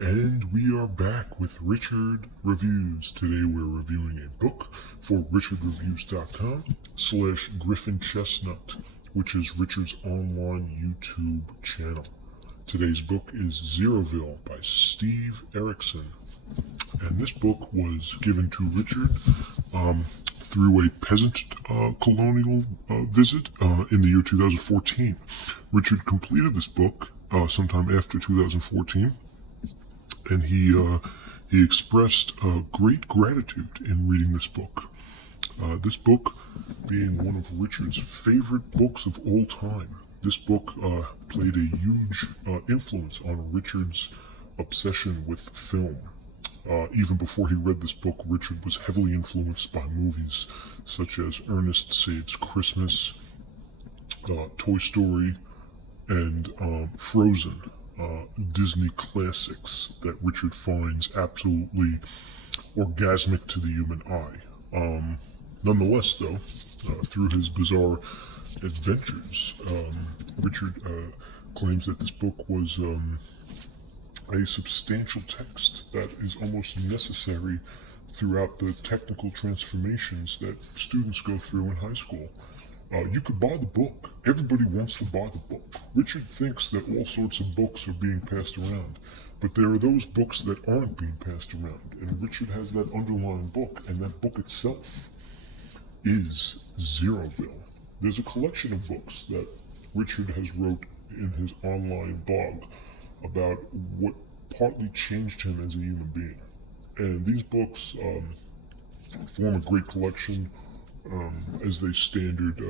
And we are back with Richard Reviews. Today we're reviewing a book for richardreviews.com/Griffin Chestnut, which is Richard's online YouTube channel. Today's book is Zeroville by Steve Erickson. And this book was given to Richard through a peasant colonial visit in the year 2014. Richard completed this book sometime after 2014. And he expressed great gratitude in reading this book. This book being one of Richard's favorite books of all time. This book played a huge influence on Richard's obsession with film. Even before he read this book, Richard was heavily influenced by movies such as Ernest Saves Christmas, Toy Story, and Frozen. Disney classics that Richard finds absolutely orgasmic to the human eye. Nonetheless, though, through his bizarre adventures, Richard claims that this book was a substantial text that is almost necessary throughout the technical transformations that students go through in high school. You could buy the book. Everybody wants to buy the book. Richard thinks that all sorts of books are being passed around, but there are those books that aren't being passed around, and Richard has that underlying book, and that book itself is Zeroville. There's a collection of books that Richard has wrote in his online blog about what partly changed him as a human being. And these books form a great collection as they standard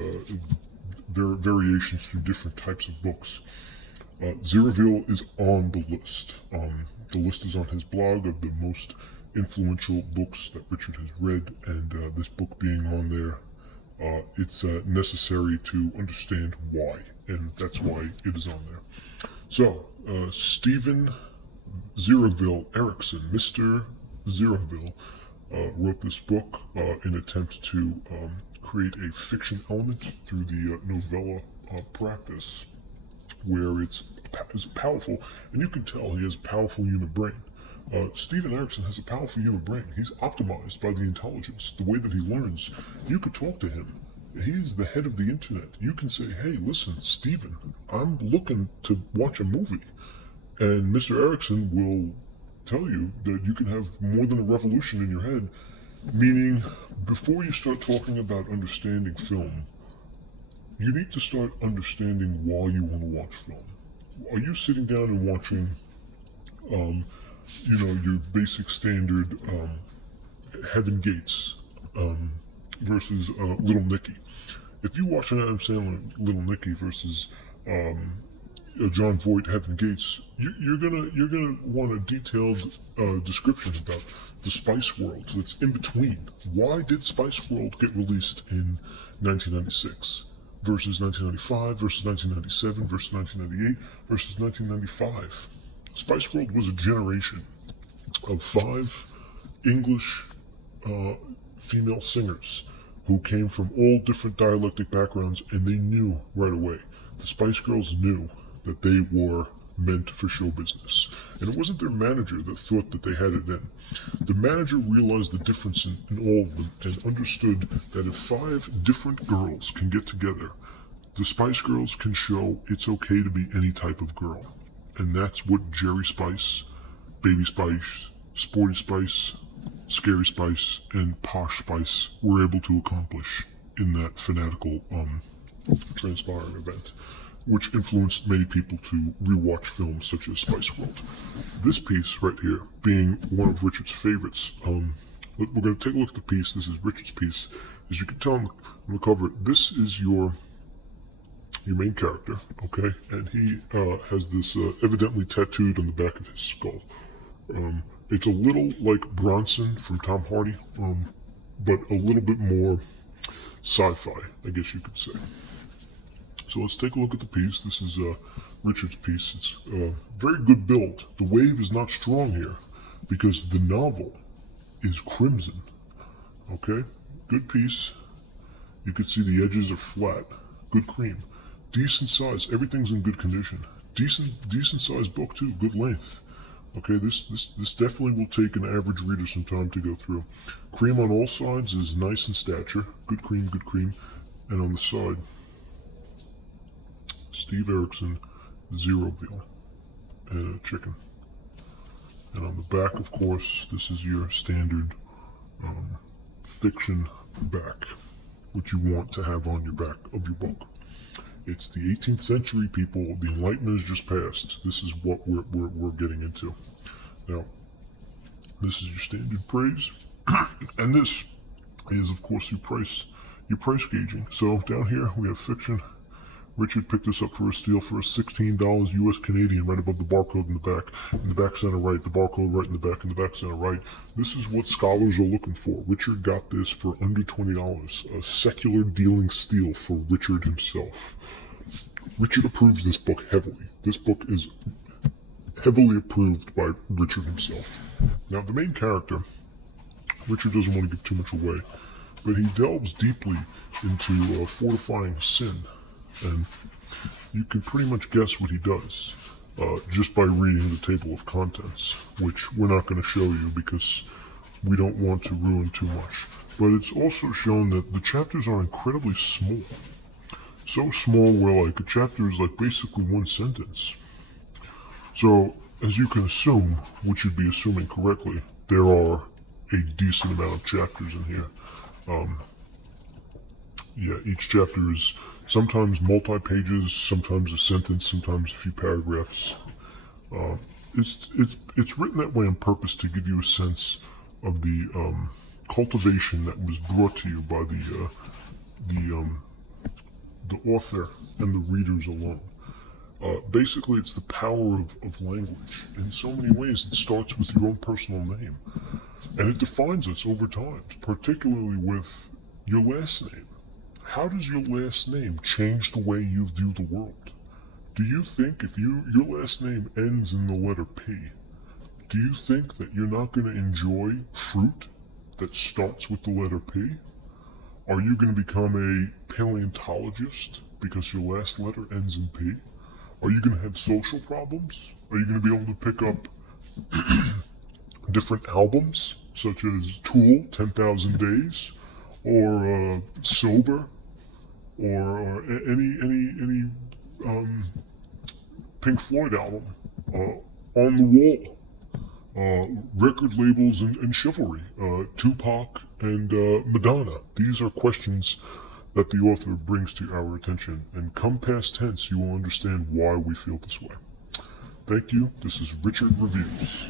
variations through different types of books. Zeroville is on the list. The list is on his blog of the most influential books that Richard has read, and this book being on there, it's necessary to understand why, and that's why it is on there. So, Stephen Zeroville Erickson, Mr. Zeroville, wrote this book in an attempt to create a fiction element through the novella practice, where it's powerful, and you can tell he has a powerful human brain. Stephen Erickson has a powerful human brain. He's optimized by the intelligence, the way that he learns. You could talk to him. He's the head of the internet. You can say, hey, listen, Stephen, I'm looking to watch a movie. And Mr. Erickson will tell you that you can have more than a revolution in your head, meaning before you start talking about understanding film, you need to start understanding why you want to watch film. Are you sitting down and watching, your basic standard Heaven Gates versus Little Nicky? If you watch an Adam Sandler Little Nicky versus John Voight Heaven Gates, you're gonna want a detailed description about the Spice World that's in between. Why did Spice World get released in 1996 versus 1995 versus 1997 versus 1998 versus 1995? Spice World was a generation of 5 English female singers who came from all different dialectic backgrounds, and they knew right away. The Spice Girls knew that they were meant for show business. And it wasn't their manager that thought that they had it in. The manager realized the difference in all of them and understood that if 5 different girls can get together, the Spice Girls can show it's okay to be any type of girl. And that's what Jerry Spice, Baby Spice, Sporty Spice, Scary Spice, and Posh Spice were able to accomplish in that fanatical transpiring event, which influenced many people to rewatch films such as Spice World. This piece right here, being one of Richard's favorites, we're going to take a look at the piece. This is Richard's piece. As you can tell on the cover, this is your main character, okay? And he has this evidently tattooed on the back of his skull. It's a little like Bronson from Tom Hardy, but a little bit more sci-fi, I guess you could say. So let's take a look at the piece. This is Richard's piece. It's a very good build. The wave is not strong here because the novel is crimson. Okay, good piece. You can see the edges are flat. Good cream. Decent size. Everything's in good condition. Decent size book too. Good length. Okay, this definitely will take an average reader some time to go through. Cream on all sides is nice in stature. Good cream, good cream. And on the side, Steve Erickson, Zeroville, and a chicken. And on the back, of course, this is your standard fiction back, which you want to have on your back of your book. It's the 18th century, people. The Enlightenment has just passed. This is what we're getting into. Now, this is your standard praise, and this is, of course, your price gauging. So down here we have fiction. Richard picked this up for a steal for $16 US Canadian, right above the barcode in the back. In the back center right, the barcode right in the back, in the back center right. This is what scholars are looking for. Richard got this for under $20. A secular dealing steal for Richard himself. Richard approves this book heavily. This book is heavily approved by Richard himself. Now, the main character, Richard doesn't want to give too much away, but he delves deeply into fortifying sin. And you can pretty much guess what he does just by reading the table of contents, which we're not going to show you because we don't want to ruin too much. But it's also shown that the chapters are incredibly small. So small where like a chapter is like basically one sentence. So as you can assume, which you'd be assuming correctly, there are a decent amount of chapters in here. Yeah, each chapter is sometimes multi-pages, sometimes a sentence, sometimes a few paragraphs. It's written that way on purpose to give you a sense of the cultivation that was brought to you by the author and the readers alone. Basically, it's the power of language. In so many ways, it starts with your own personal name, and it defines us over time, particularly with your last name. How does your last name change the way you view the world? Do you think if your last name ends in the letter P, do you think that you're not going to enjoy fruit that starts with the letter P? Are you going to become a paleontologist because your last letter ends in P? Are you going to have social problems? Are you going to be able to pick up different albums, such as Tool, 10,000 Days, or Sober, or any Pink Floyd album, On the Wall, record labels and chivalry, Tupac and Madonna. These are questions that the author brings to our attention, and come past tense, you will understand why we feel this way. Thank you. This is Richard Reviews.